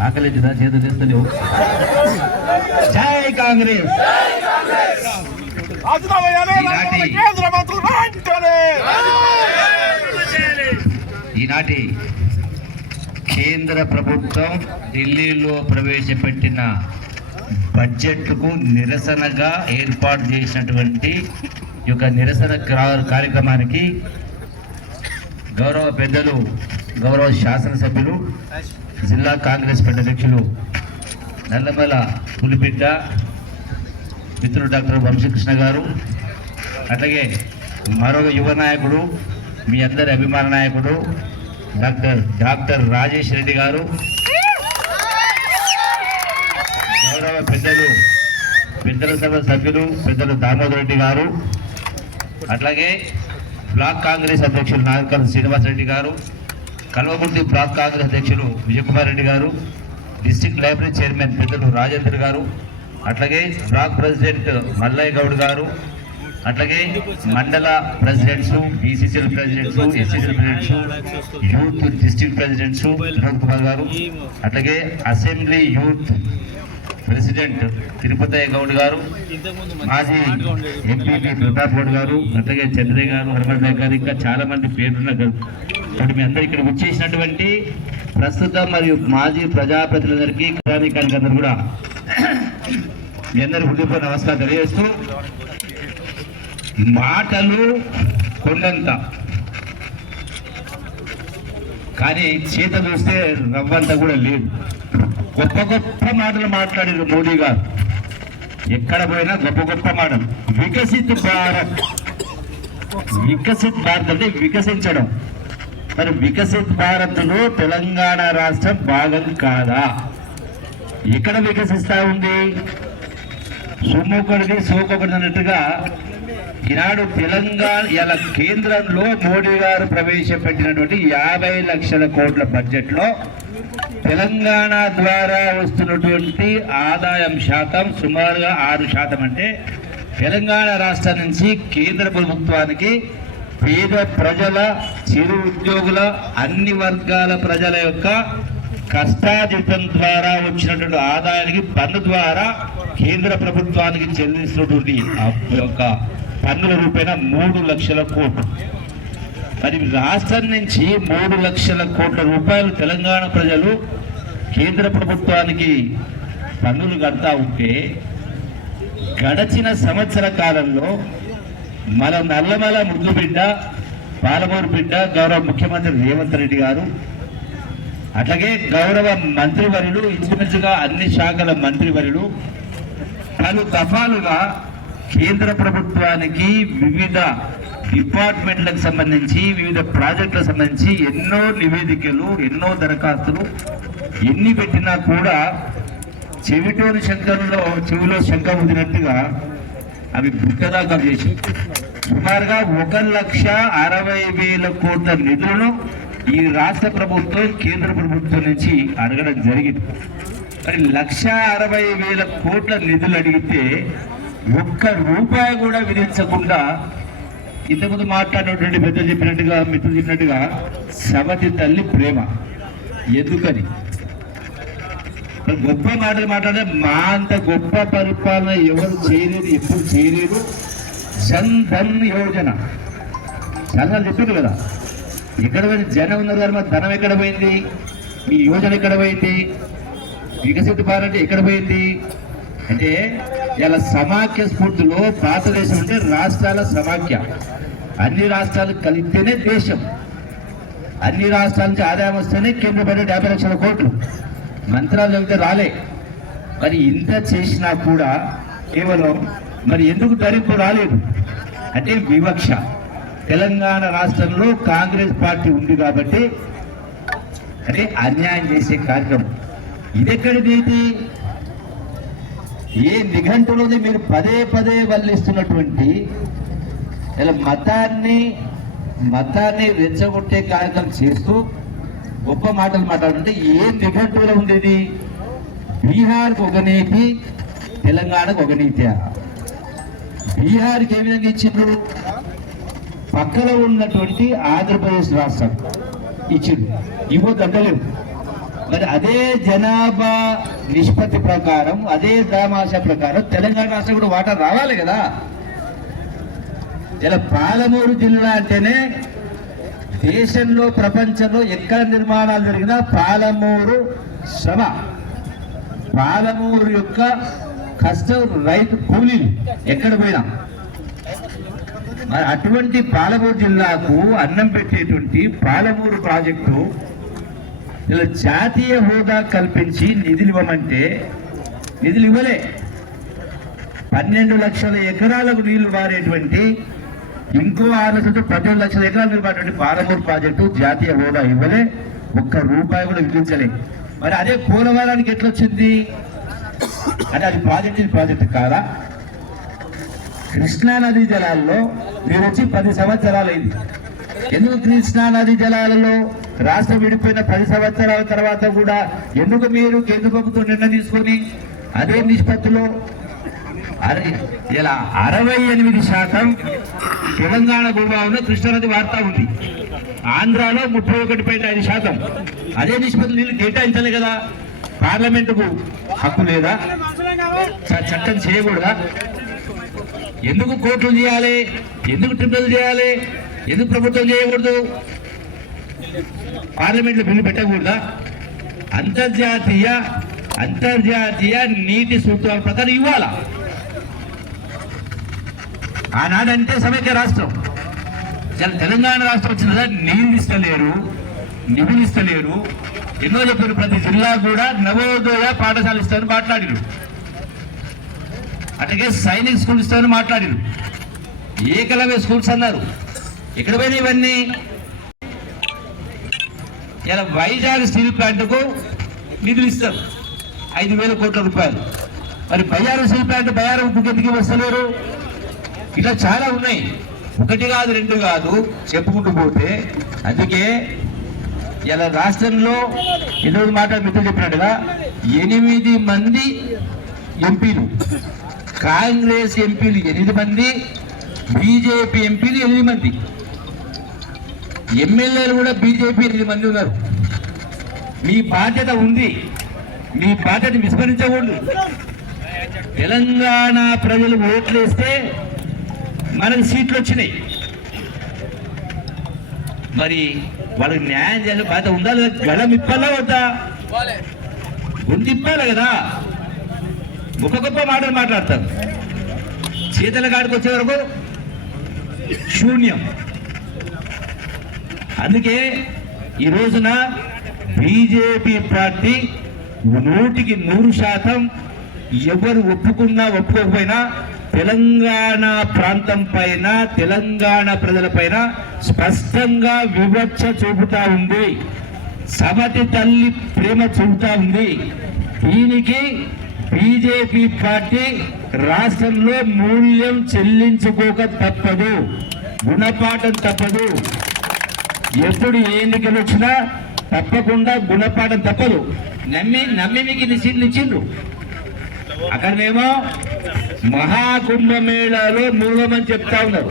ఆకలి జై కాంగ్రెస్! ఈనాటి- కేంద్ర ప్రభుత్వం ఢిల్లీలో ప్రవేశపెట్టిన బడ్జెట్కు నిరసనగా ఏర్పాటు చేసినటువంటి ఈ యొక్క నిరసన క్రా- కార్యక్రమానికి గౌరవ పెద్దలు గౌరవ శాసనసభ్యులు జిల్లా కాంగ్రెస్ పెద్ద అధ్యక్షులు నల్లమల పులిబిడ్డ మిత్రుడు డాక్టర్ వంశీకృష్ణ గారు అట్లాగే మరొక యువ నాయకుడు మీ అందరి అభిమాన నాయకుడు డాక్టర్ డాక్టర్ రాజేష్ రెడ్డి గారు. గౌరవ పెద్దలు పెద్దల సభ సభ్యులు పెద్దలు దామోదర్ రెడ్డి గారు. అట్లాగే బ్లాక్ కాంగ్రెస్ అధ్యక్షులు నాగకల్ శ్రీనివాస్ రెడ్డి గారు కల్వకుర్తి బ్లాక్ కాంగ్రెస్ అధ్యక్షులు విజయకుమార్ రెడ్డి గారు డిస్ట్రిక్ట్ లైబ్రరీ చైర్మన్ పెద్దలు రాజేందర్ గారు అట్లాగే బ్లాక్ ప్రెసిడెంట్ మల్లయ్య గౌడ్ గారు అట్లాగే మండల presidents BCCL presidents SCCL presidents youth district presidents Vinod Kumar గారు అట్లాగే assembly youth president Tirupati Goud గారు మాజీ ఎంపీపీ ప్రతాప్ గౌడ్ గారు అట్లాగే చంద్రయ్య గారు హనుమంత్ గారు ఇంకా చాలా మంది పేరున్న ఇప్పుడు మీ అందరు ఇక్కడ వచ్చేసినటువంటి ప్రస్తుత మరియు మాజీ ప్రజాప్రతినిధులందరికీ కార్యకారికి అందరు కూడా మీ అందరి హృదయపూర్వక నమస్కారం తెలియజేస్తూ మాటలు కొండంత. కానీ చేత చూస్తే రవ్వంత కూడా లేదు. గొప్ప గొప్ప మాటలు మాట్లాడారు మోడీ గారు. ఎక్కడ పోయినా గొప్ప గొప్ప మాటలు. వికసిత్ భారత్. వికసిత్ భారత్ అంటే వికసించడం. మరి వికసిత్ భారత్లో తెలంగాణ రాష్ట్రం భాగం కాదా? ఎక్కడ వికసిస్తా ఉంది? సొమ్మొకటిది సోకొకటి అన్నట్టుగా ఈనాడు తెలంగాణ ఇలా కేంద్రంలో మోడీ గారు ప్రవేశపెట్టినటువంటి యాభై లక్షల కోట్ల బడ్జెట్లో తెలంగాణ ద్వారా వస్తున్నటువంటి ఆదాయం శాతం సుమారుగా ఆరు శాతం అంటే తెలంగాణ రాష్ట్రం నుంచి కేంద్ర ప్రభుత్వానికి పేద ప్రజల చిరు ఉద్యోగుల అన్ని వర్గాల ప్రజల యొక్క కష్టాజితం ద్వారా వచ్చినటువంటి ఆదాయానికి పన్ను ద్వారా కేంద్ర ప్రభుత్వానికి చెల్లిస్తున్నటువంటి యొక్క పన్నుల రూపేణ మూడు లక్షల కోట్లు. మరి రాష్ట్రం నుంచి మూడు లక్షల కోట్ల రూపాయలు తెలంగాణ ప్రజలు కేంద్ర ప్రభుత్వానికి పన్నులు కడతా ఉంటే గడచిన సంవత్సర కాలంలో మన నల్లమల ముద్దు బిడ్డ పాలమూరు బిడ్డ గౌరవ ముఖ్యమంత్రి రేవంత్ రెడ్డి గారు అట్లాగే గౌరవ మంత్రివర్యులు ఇంచుమించుగా అన్ని శాఖల మంత్రివర్యులు పలు దఫాలుగా కేంద్ర ప్రభుత్వానికి వివిధ డిపార్ట్మెంట్లకు సంబంధించి వివిధ ప్రాజెక్టులకు సంబంధించి ఎన్నో నివేదికలు ఎన్నో దరఖాస్తులు ఎన్ని పెట్టినా కూడా చెవిటోని శంకరులో చెవిలో శంఖ ఉదినట్టుగా అవి బుక్కదాకా చేసి సుమారుగా ఒక లక్ష అరవై వేల కోట్ల నిధులను ఈ రాష్ట్ర ప్రభుత్వం కేంద్ర ప్రభుత్వం నుంచి అడగడం జరిగింది. మరి లక్ష అరవై వేల కోట్ల నిధులు అడిగితే ఒక్క రూపాయి కూడా విధించకుండా ఇంతకుముందు మాట్లాడినటువంటి పెద్దలు చెప్పినట్టుగా మిత్రులు చెప్పినట్టుగా సవతి తల్లి ప్రేమ. ఎందుకని? గొప్ప మాటలు మాట్లాడే మా అంత గొప్ప పరిపాలన ఎవరు చేయలేదు ఎప్పుడు చేయలేదు. జన్ ధన్ యోజన. చాలా చెప్పింది కదా. ఎక్కడ పోయింది? జనం ఉన్నారు కదా మరి ధనం ఎక్కడ పోయింది? మీ యోజన ఎక్కడ పోయింది? వికసిత భారత్ ఎక్కడ పోయింది? అంటే ఇలా సమాఖ్య స్ఫూర్తిలో భారతదేశం అంటే రాష్ట్రాల సమాఖ్య. అన్ని రాష్ట్రాలు కలిపితేనే దేశం. అన్ని రాష్ట్రాల నుంచి ఆదాయం వస్తేనే కేంద్ర బడ్జెట్ యాభై లక్షల కోట్లు. మంత్రాలు చదివితే రాలే. మరి ఇంత చేసినా కూడా కేవలం మరి ఎందుకు ధరింపు రాలేదు? అంటే వివక్ష. తెలంగాణ రాష్ట్రంలో కాంగ్రెస్ పార్టీ ఉంది కాబట్టి అంటే అన్యాయం చేసే కార్యక్రమం. ఇదెక్కడిది ఇది ఏ నిఘంటులోనే మీరు పదే పదే వల్లిస్తున్నటువంటి ఇలా మతాన్ని మతాన్ని రెచ్చగొట్టే కార్యక్రమం చేస్తూ గొప్ప మాటలు మాట్లాడుతుంటే ఏ నిఘంటువులో ఉంది బీహార్కి ఒక నీతి తెలంగాణకు ఒక నీతి. బీహార్కి ఏ విధంగా ఇచ్చిండ్రు? పక్కన ఉన్నటువంటి ఆంధ్రప్రదేశ్ రాష్ట్రం ఇచ్చిండు ఇవ్వద్దు అంటలేవు మరి అదే జనాభా నిష్పత్తి ప్రకారం అదే దామాస ప్రకారం తెలంగాణ రాష్ట్రం కూడా వాటా రావాలి కదా. ఇలా పాలమూరు జిల్లా అంటేనే దేశంలో ప్రపంచంలో ఎక్కడ నిర్మాణాలు జరిగినా పాలమూరు శ్రమ. పాలమూరు యొక్క కష్టం రైతు కూలీలు ఎక్కడ పోయినా. మరి అటువంటి పాలమూరు జిల్లాకు అన్నం పెట్టేటువంటి పాలమూరు ప్రాజెక్టు ఇలా జాతీయ హోదా కల్పించి నిధులు ఇవ్వమంటే నిధులు ఇవ్వలే. పన్నెండు లక్షల ఎకరాలకు నీళ్ళు మారేటువంటి ఇంకో ఆరు లక్షలతో పన్నెండు లక్షల ఎకరాలు నిలబడేటువంటి పాలమూరు ప్రాజెక్టు జాతీయ హోదా ఇవ్వలే. ఒక్క రూపాయి కూడా విధించలే. మరి అదే పోలవరానికి ఎట్లొచ్చింది? అంటే అది ప్రాజెక్ట్ ప్రాజెక్ట్ కాదా? కృష్ణా నదీ జలాల్లో మీరు వచ్చి పది సంవత్సరాలు అయింది ఎందుకు కృష్ణా నదీ జలాలలో? రాష్ట్రం విడిపోయిన పది సంవత్సరాల తర్వాత కూడా ఎందుకు మీరు కేంద్ర ప్రభుత్వం నిర్ణయం తీసుకొని అదే నిష్పత్తిలో ఇలా అరవై ఎనిమిది శాతం తెలంగాణ భూభాగంలో కృష్ణానది వార్తా ఉంది. ఆంధ్రాలో ముప్పై ఒకటి పాయింట్ ఐదు శాతం. అదే నిష్పత్తులు నీళ్ళు కేటాయించాలి కదా. పార్లమెంటుకు హక్కు లేదా? చ- చట్టం చేయకూడదా? ఎందుకు కోర్టులు చేయాలి? ఎందుకు ట్రిబ్యునల్ చేయాలి? ఎందుకు ప్రభుత్వం చేయకూడదు? పార్లమెంట్లో బిల్లు పెట్టకూడదా? అంతర్జాతీయ అంతర్జాతీయ నీటి సూత్రాల ప్రకారం ఇవ్వాల? ఆనాడంటే సమైక్య రాష్ట్రం. తెల- తెలంగాణ రాష్ట్రం వచ్చిన తర్వాత నీళ్ళు ఇస్తలేరు నిధులు ఇస్తలేరు ఎన్నో చెప్పారు ప్రతి జిల్లా కూడా నవోదయ పాఠశాల ఇస్తారని మాట్లాడిరు. అట్లాగే సైనిక్ స్కూల్ ఇస్తారని మాట్లాడిరు. ఏకలవ్య స్కూల్స్ అన్నారు. ఎక్కడ పోయినా ఇవన్నీ? ఇలా వైజాగ్ స్టీల్ ప్లాంట్కు నిధులు ఇస్తారు. ఐదు వేల కోట్ల రూపాయలు. మరి బయ్యారం స్టీల్ ప్లాంట్ బయ్యారం ఉప్పుకి ఎందుకు వస్తలేరు ఇట్లా చాలా ఉన్నాయి. ఒకటి కాదు రెండు కాదు చెప్పుకుంటూ పోతే అందుకే ఇలా రాష్ట్రంలో ఈరోజు మాట మిత్రులు చెప్పినట్టుగా ఎనిమిది మంది ఎంపీలు కాంగ్రెస్ ఎంపీలు ఎనిమిది మంది బీజేపీ ఎంపీలు ఎనిమిది మంది. ఎమ్మెల్యేలు కూడా బీజేపీ ఎనిమిది మంది ఉన్నారు. మీ బాధ్యత ఉంది. మీ బాధ్యత విస్మరించకూడదు. తెలంగాణ ప్రజలు ఓట్లేస్తే మనకు సీట్లు వచ్చినాయి. మరి వాళ్ళకి న్యాయం చేయాలి బాధ్యత ఉందా లేదా? గళం ఇప్పాలా వద్దా? గుండి ఇప్పాలి కదా. ఒక గొప్ప మాటలు మాట్లాడతారు. చేతల కాడికి వచ్చే వరకు శూన్యం. అందుకే ఈ రోజున బీజేపీ పార్టీ నూటికి నూరు శాతం ఎవరు ఒప్పుకున్నా ఒప్పుకోకపోయినా తెలంగాణ ప్రాంతం పైన తెలంగాణ ప్రజల పైన స్పష్టంగా వివక్ష చూపుతా ఉంది. సమతి తల్లి ప్రేమ చూపుతా ఉంది. దీనికి బీజేపీ పార్టీ రాష్ట్రంలో మూల్యం చెల్లించుకోక తప్పదు. గుణపాఠం తప్పదు. ఎప్పుడు ఏ ఎన్నికలు వచ్చినా తప్పకుండా గుణపాఠం తప్పదు. నమ్మి నమ్మి మీకు ఇన్ని సీట్లు ఇచ్చిండ్రు. అక్కడనేమో మహాకుంభమేళాలో మూలమని చెప్తా ఉన్నారు.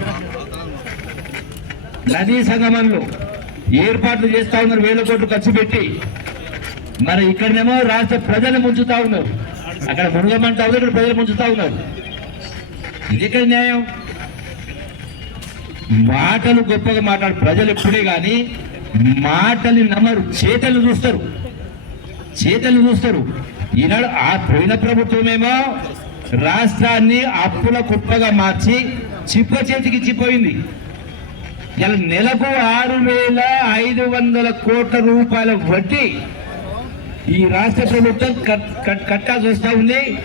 నదీ సంగమంలో ఏర్పాట్లు చేస్తా ఉన్నారు వేల కోట్లు ఖర్చు పెట్టి. మరి ఇక్కడనేమో రాష్ట్ర ప్రజలు ముంచుతా ఉన్నారు. అక్కడ మునగమంటా ఉన్నారు ఇక్కడ ప్రజలు ముంచుతా ఉన్నారు. ఇది ఇక్కడ న్యాయం? మాటలు గొప్పగా మాట్లాడు ప్రజలు ఎప్పుడే కానీ మాటలు నమ్మరు చేతలు చూస్తారు. చేతలు చూస్తారు. ఈనాడు ఆ పోయిన ప్రభుత్వమేమో రాష్ట్రాన్ని అప్పుల కుప్పగా మార్చి చిప్ప చేతికి చిప్పోయింది. ఇలా నెలకు ఆరు వేల ఐదు వందల కోట్ల రూపాయల వడ్డీ ఈ రాష్ట్ర ప్రభుత్వం కట్- కట్- కట్టాల్సి వస్తూ ఉంది.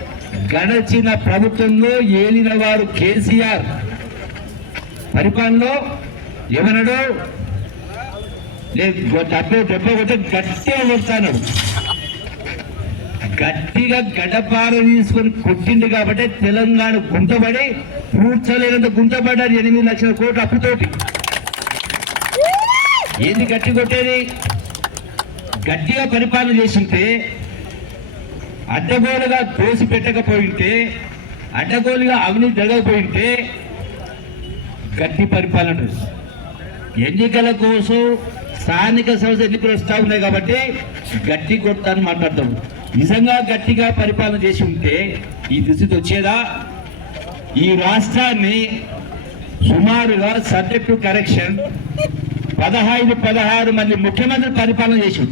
గడచిన ప్రభుత్వంలో ఏలిన వారు కేసీఆర్. పరిపాలనలో ఏమన్నాడు? నేను డబ్బు కొట్టి గట్టిగా కొడతాను. గట్టిగా గడపార తీసుకొని కొట్టింది కాబట్టి తెలంగాణ గుంటబడి పూడ్చలేనంత గుంటపడ్డారు ఎనిమిది లక్షల కోట్ల అప్పుతోటి. ఏంది గట్టి కొట్టేది? గట్టిగా పరిపాలన చేసింటే అడ్డగోలుగా దోసి పెట్టకపోయింటే అడ్డగోలుగా అవినీతి జరగకపోయింటే గట్టి పరిపాలన ఎన్నికల కోసం స్థానిక సంస్థ ఎన్నికలు వస్తా ఉన్నాయి కాబట్టి గట్టి కొట్టని మాట్లాడతాం. నిజంగా గట్టిగా పరిపాలన చేసి ఉంటే ఈ దుస్థితి వచ్చేదా? ఈ రాష్ట్రాన్ని సుమారుగా సబ్జెక్ట్ టు కరెక్షన్ పదహైదు పదహారు మంది ముఖ్యమంత్రి పరిపాలన చేసి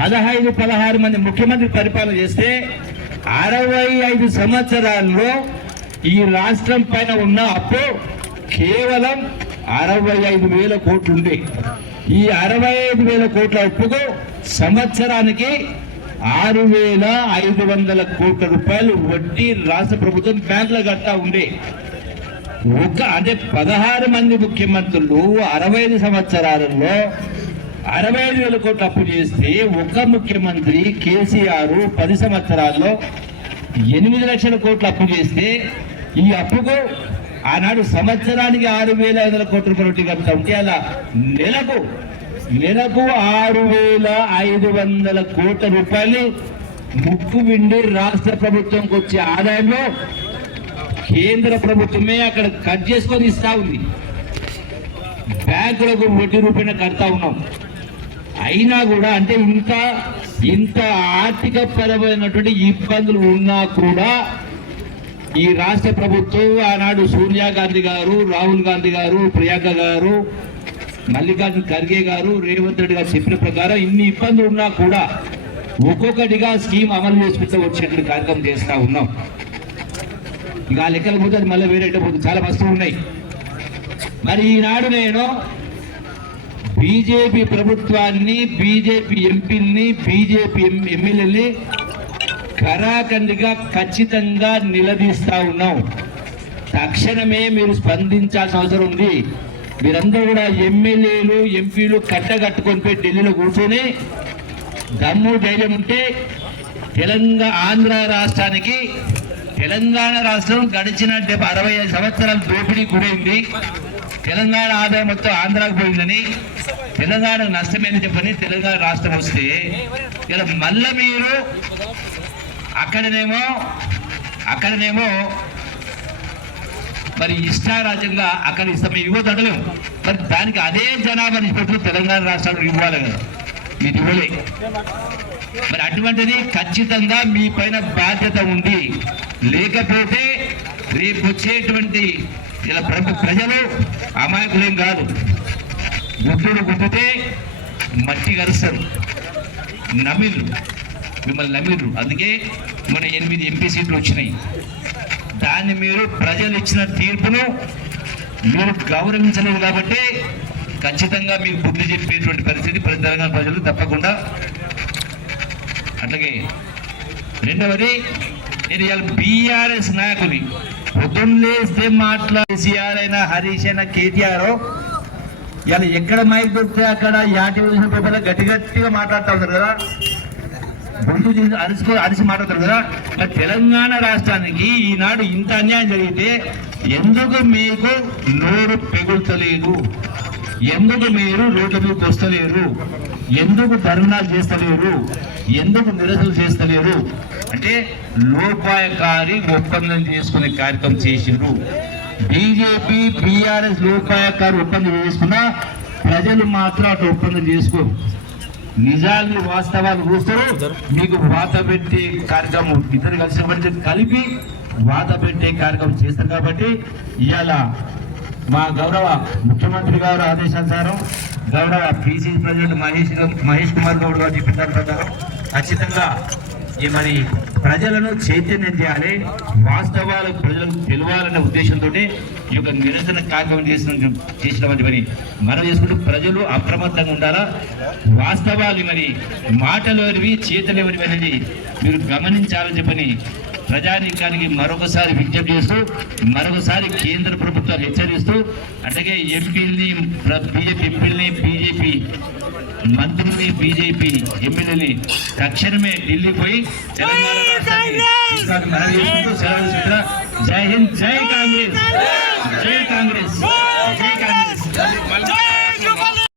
పదహైదు పదహారు మంది ముఖ్యమంత్రి పరిపాలన చేస్తే అరవై ఐదు సంవత్సరాల్లో ఈ రాష్ట్రం పైన ఉన్న అప్పు కేవలం అరవై ఐదు వేల కోట్లు ఉండే ఈ అరవై ఐదు వేల కోట్ల అప్పుకు సంవత్సరానికి ఆరు వేల ఐదు వందల కోట్ల రూపాయలు వడ్డీ రాష్ట్ర ప్రభుత్వం బ్యాంకులో కట్టా ఉండే. ఒక అంటే పదహారు మంది ముఖ్యమంత్రులు అరవై ఐదు సంవత్సరాలలో అరవై ఐదు వేల కోట్లు అప్పు చేస్తే ఒక ముఖ్యమంత్రి కేసీఆర్ పది సంవత్సరాల్లో ఎనిమిది లక్షల కోట్లు అప్పు చేస్తే ఈ అప్పుకు ఆనాడు సంవత్సరానికి ఆరు వేల ఐదు వందల కోట్ల రూపాయలు వడ్డీ కడతా నెలకు నెలకు ఆరు వేల ఐదు వందల కోట్ల రూపాయలు ముక్కు విండి రాష్ట్ర ప్రభుత్వంకి వచ్చే ఆదాయంలో కేంద్ర ప్రభుత్వమే అక్కడ కట్ చేసుకొని ఇస్తా ఉంది. బ్యాంకులకు వడ్డీ రూపాయన కడతా ఉన్నాం. అయినా కూడా అంటే ఇంత ఇంత ఆర్థిక పరమైనటువంటి ఇబ్బందులు ఉన్నా కూడా ఈ రాష్ట్ర ప్రభుత్వం ఆనాడు సోనియా గాంధీ గారు రాహుల్ గాంధీ గారు ప్రియాంక గారు మల్లికార్జున ఖర్గే గారు రేవంత్ రెడ్డి గారు చెప్పిన ప్రకారం ఇన్ని ఇబ్బందులు ఉన్నా కూడా ఒక్కొక్కటిగా స్కీమ్ అమలు చేసుకుంటూ వచ్చేటువంటి కార్యక్రమం చేస్తా ఉన్నాం. ఇక ఆ లెక్కలు పోతే అది మళ్ళీ వేరే చాలా వస్తువులు ఉన్నాయి. మరి ఈనాడు నేను బీజేపీ ప్రభుత్వాన్ని బీజేపీ ఎంపీల్ని బీజేపీ ఎమ్మెల్యేని కరాఖండిగా ఖచ్చితంగా నిలదీస్తా ఉన్నాం. తక్షణమే మీరు స్పందించాల్సిన అవసరం ఉంది. మీరందరూ కూడా ఎమ్మెల్యేలు ఎంపీలు కట్టగట్టుకొని పోయి ఢిల్లీలో కూర్చొని దమ్ము ధైర్యం ఉంటే తెలంగాణ ఆంధ్ర రాష్ట్రానికి తెలంగాణ రాష్ట్రం గడిచిన డెబ్బై అరవై ఐదు సంవత్సరాల దోపిడీ గురైంది. తెలంగాణ ఆదాయం మొత్తం ఆంధ్రాకు పోయిందని తెలంగాణకు నష్టమైంది చెప్పని తెలంగాణ రాష్ట్రం వస్తే ఇలా మళ్ళీ మీరు అక్కడనేమో అక్కడనేమో మరి ఇష్టారాజ్యంగా అక్కడ ఇస్తాం మేము మరి దానికి అదే జనాభా నిష్పత్తులు తెలంగాణ రాష్ట్రానికి ఇవ్వాలి కదా. మీరు ఇవ్వలే. మరి అటువంటిది ఖచ్చితంగా మీ పైన బాధ్యత ఉంది. లేకపోతే రేపు వచ్చేటువంటి ఇలా ప్రభు ప్రజలు అమాయకులేం కాదు. గుడ్డుడు గుడ్డితే మట్టి కరుస్తారు. నమిళ్ళు మిమ్మల్ని నమ్మిర్రు అందుకే మన ఎనిమిది ఎంపీ సీట్లు వచ్చినాయి. దాన్ని మీరు ప్రజలు ఇచ్చిన తీర్పును మీరు గౌరవించలేదు కాబట్టి ఖచ్చితంగా మీకు బుద్ధి చెప్పేటువంటి పరిస్థితి ప్రతి తెలంగాణ ప్రజలు తప్పకుండా అట్లాగే రెండవది నేను ఇవాళ బీఆర్ఎస్ నాయకుని పొద్దున్నేస్తే మాట్లా కేసీఆర్ అయినా హరీష్ అయినా కేటీఆర్ ఇవాళ ఎక్కడ మైక్ దొరికితే అక్కడ యాటి పేపర్లో గట్టి గట్టిగా మాట్లాడుతూ ఉంటారు కదా. గొంతు అరిసి అరిసి మాట్లాడతారు కదా? మరి తెలంగాణ రాష్ట్రానికి ఈనాడు ఇంత అన్యాయం జరిగితే ఎందుకు మీకు నోరు పెగుల్తలేదు ఎందుకు మీరు రోడ్ల మీదకి వస్తలేరు ఎందుకు ధర్నాలు చేస్తలేరు? ఎందుకు నిరసనలు చేస్తలేరు? అంటే లోపాయకారి ఒప్పందం చేసుకునే కార్యక్రమం చేసిండ్రు. బీజేపీ బీఆర్ఎస్ లోపాయకారి ఒప్పందం చేసుకున్నా ప్రజలు మాత్రం అటు ఒప్పందం చేసుకోరు. నిజాలు వాస్తవాలు చూస్తారు. మీకు వాత పెట్టే కార్యక్రమం ఇద్దరు కలిసి పడితే కలిపి వాత పెట్టే కార్యక్రమం చేస్తారు కాబట్టి ఇవాళ మా గౌరవ ముఖ్యమంత్రి గారు ఆదేశానుసారం గౌరవ పిసిసి ప్రెసిడెంట్ మహేష్ మహేష్ కుమార్ గౌడ్ గారు చెప్పిన ప్రకారం ఖచ్చితంగా మరి ప్రజలను చైతన్యం చేయాలి వాస్తవాలు ప్రజలకు తెలియాలనే ఉద్దేశంతో ఈ యొక్క నిరసన కార్యక్రమం చేసిన చేసినామని మరి మనం చేసుకుంటూ ప్రజలు అప్రమత్తంగా ఉండాలా? వాస్తవాలు మరి మాటలు ఎవరివి చేతలు ఎవరివి అనేది మీరు గమనించాలని చెప్పని ప్రజానీకానికి మరొకసారి విజ్ఞప్తి చేస్తూ మరొకసారి కేంద్ర ప్రభుత్వాలు హెచ్చరిస్తూ అట్లాగే ఎంపీలని బీజేపీ ఎంపీలని బీజేపీ మంత్రుల్ని బీజేపీ ఎమ్మెల్యేని తక్షణమే ఢిల్లీ పోయి తెలంగాణ రాష్ట్రాన్ని ఈసారి మనవి చేసుకుంటూ సెలవు తీసుకుంటా. జై హింద్ జై కాంగ్రెస్! జై కాంగ్రెస్! జై కాంగ్రెస్!